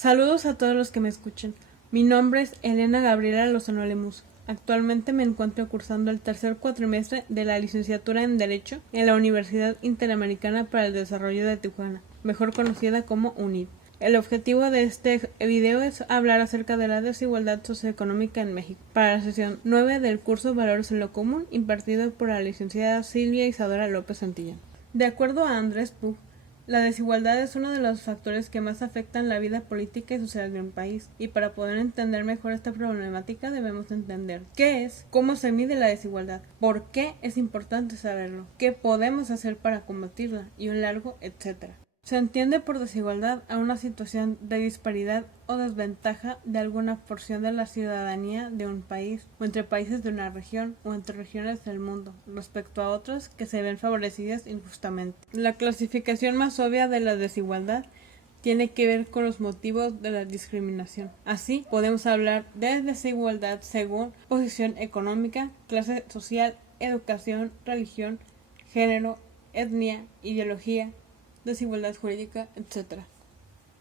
Saludos a todos los que me escuchan. Mi nombre es Elena Gabriela Lozano Lemus. Actualmente me encuentro cursando el tercer cuatrimestre de la licenciatura en Derecho en la Universidad Interamericana para el Desarrollo de Tijuana, mejor conocida como UNID. El objetivo de este video es hablar acerca de la desigualdad socioeconómica en México, para la sesión 9 del curso Valores en lo Común, impartido por la licenciada Silvia Isadora López Santillán. De acuerdo a Andrés Puig, la desigualdad es uno de los factores que más afectan la vida política y social de un país, y para poder entender mejor esta problemática debemos entender qué es, cómo se mide la desigualdad, por qué es importante saberlo, qué podemos hacer para combatirla, y un largo etcétera. Se entiende por desigualdad a una situación de disparidad o desventaja de alguna porción de la ciudadanía de un país, o entre países de una región, o entre regiones del mundo, respecto a otras que se ven favorecidas injustamente. La clasificación más obvia de la desigualdad tiene que ver con los motivos de la discriminación. Así, podemos hablar de desigualdad según posición económica, clase social, educación, religión, género, etnia, ideología, desigualdad jurídica, etc.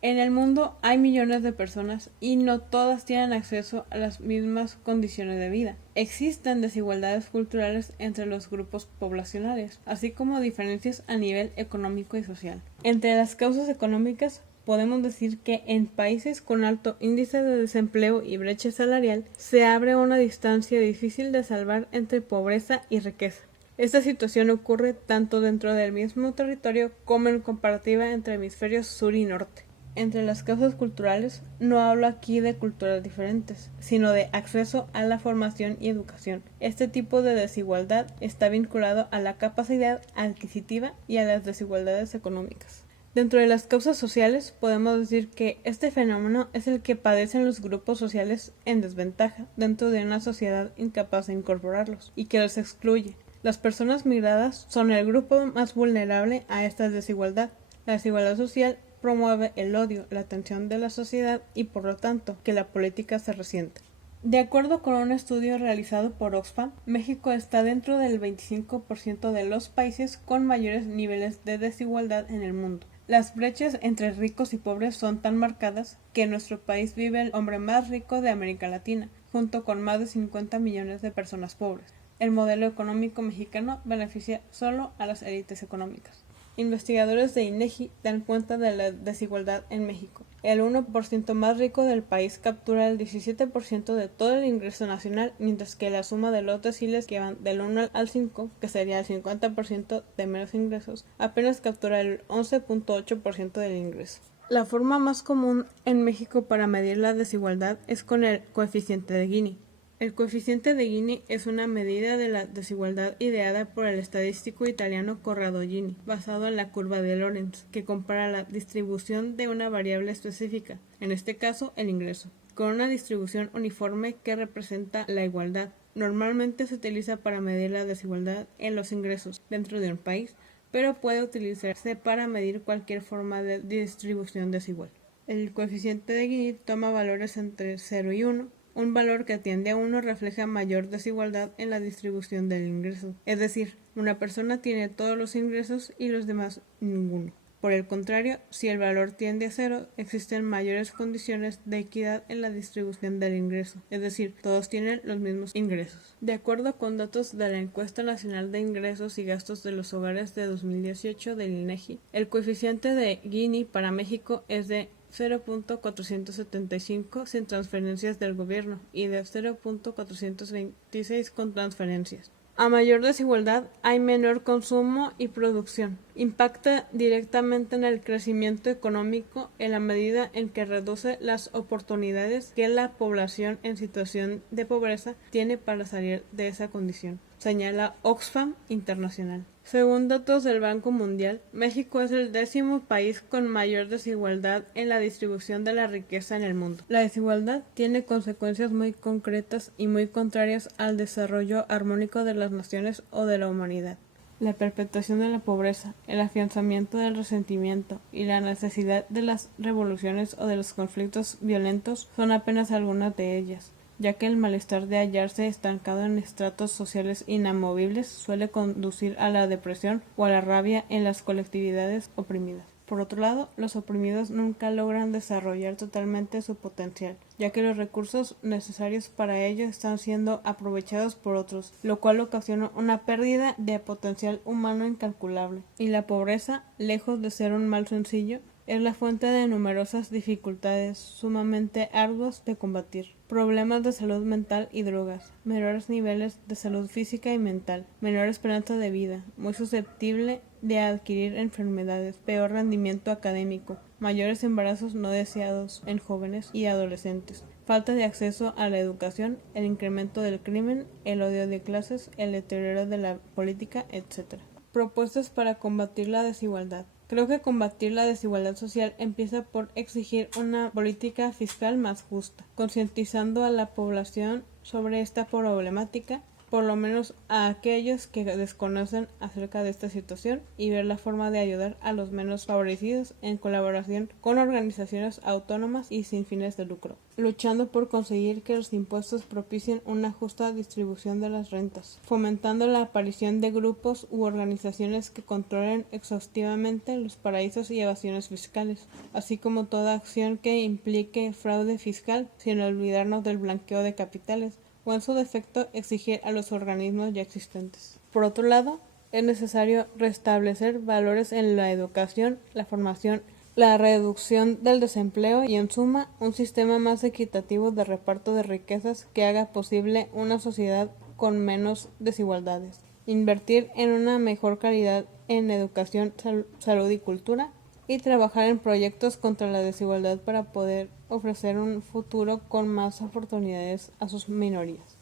En el mundo hay millones de personas y no todas tienen acceso a las mismas condiciones de vida. Existen desigualdades culturales entre los grupos poblacionales, así como diferencias a nivel económico y social. Entre las causas económicas, podemos decir que en países con alto índice de desempleo y brecha salarial, se abre una distancia difícil de salvar entre pobreza y riqueza. Esta situación ocurre tanto dentro del mismo territorio como en comparativa entre hemisferios sur y norte. Entre las causas culturales, no hablo aquí de culturas diferentes, sino de acceso a la formación y educación. Este tipo de desigualdad está vinculado a la capacidad adquisitiva y a las desigualdades económicas. Dentro de las causas sociales, podemos decir que este fenómeno es el que padecen los grupos sociales en desventaja dentro de una sociedad incapaz de incorporarlos y que los excluye. Las personas migradas son el grupo más vulnerable a esta desigualdad. La desigualdad social promueve el odio, la tensión de la sociedad y por lo tanto que la política se resiente. De acuerdo con un estudio realizado por Oxfam, México está dentro del 25% de los países con mayores niveles de desigualdad en el mundo. Las brechas entre ricos y pobres son tan marcadas que en nuestro país vive el hombre más rico de América Latina, junto con más de 50 millones de personas pobres. El modelo económico mexicano beneficia solo a las élites económicas. Investigadores de INEGI dan cuenta de la desigualdad en México. El 1% más rico del país captura el 17% de todo el ingreso nacional, mientras que la suma de los deciles que van del 1 al 5, que sería el 50% de menos ingresos, apenas captura el 11.8% del ingreso. La forma más común en México para medir la desigualdad es con el coeficiente de Gini. El coeficiente de Gini es una medida de la desigualdad ideada por el estadístico italiano Corrado Gini, basado en la curva de Lorenz, que compara la distribución de una variable específica, en este caso el ingreso, con una distribución uniforme que representa la igualdad. Normalmente se utiliza para medir la desigualdad en los ingresos dentro de un país, pero puede utilizarse para medir cualquier forma de distribución desigual. El coeficiente de Gini toma valores entre 0 y 1. Un valor que tiende a 1 refleja mayor desigualdad en la distribución del ingreso, es decir, una persona tiene todos los ingresos y los demás ninguno. Por el contrario, si el valor tiende a 0, existen mayores condiciones de equidad en la distribución del ingreso, es decir, todos tienen los mismos ingresos. De acuerdo con datos de la Encuesta Nacional de Ingresos y Gastos de los Hogares de 2018 del INEGI, el coeficiente de Gini para México es de 0.475 sin transferencias del gobierno y de 0.426 con transferencias. A mayor desigualdad hay menor consumo y producción. Impacta directamente en el crecimiento económico en la medida en que reduce las oportunidades que la población en situación de pobreza tiene para salir de esa condición, señala Oxfam Internacional. Según datos del Banco Mundial, México es el 10º país con mayor desigualdad en la distribución de la riqueza en el mundo. La desigualdad tiene consecuencias muy concretas y muy contrarias al desarrollo armónico de las naciones o de la humanidad. La perpetuación de la pobreza, el afianzamiento del resentimiento y la necesidad de las revoluciones o de los conflictos violentos son apenas algunas de ellas, ya que el malestar de hallarse estancado en estratos sociales inamovibles suele conducir a la depresión o a la rabia en las colectividades oprimidas. Por otro lado, los oprimidos nunca logran desarrollar totalmente su potencial, ya que los recursos necesarios para ello están siendo aprovechados por otros, lo cual ocasiona una pérdida de potencial humano incalculable. Y la pobreza, lejos de ser un mal sencillo, es la fuente de numerosas dificultades sumamente arduas de combatir. Problemas de salud mental y drogas, menores niveles de salud física y mental, menor esperanza de vida, muy susceptible de adquirir enfermedades, peor rendimiento académico, mayores embarazos no deseados en jóvenes y adolescentes, falta de acceso a la educación, el incremento del crimen, el odio de clases, el deterioro de la política, etc. Propuestas para combatir la desigualdad. Creo que combatir la desigualdad social empieza por exigir una política fiscal más justa, concientizando a la población sobre esta problemática, por lo menos a aquellos que desconocen acerca de esta situación, y ver la forma de ayudar a los menos favorecidos en colaboración con organizaciones autónomas y sin fines de lucro, luchando por conseguir que los impuestos propicien una justa distribución de las rentas, fomentando la aparición de grupos u organizaciones que controlen exhaustivamente los paraísos y evasiones fiscales, así como toda acción que implique fraude fiscal, sin olvidarnos del blanqueo de capitales, o en su defecto exigir a los organismos ya existentes. Por otro lado, es necesario restablecer valores en la educación, la formación, la reducción del desempleo y, en suma, un sistema más equitativo de reparto de riquezas que haga posible una sociedad con menos desigualdades. Invertir en una mejor calidad en educación, salud y cultura, y trabajar en proyectos contra la desigualdad para poder ofrecer un futuro con más oportunidades a sus minorías.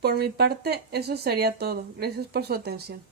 Por mi parte, eso sería todo. Gracias por su atención.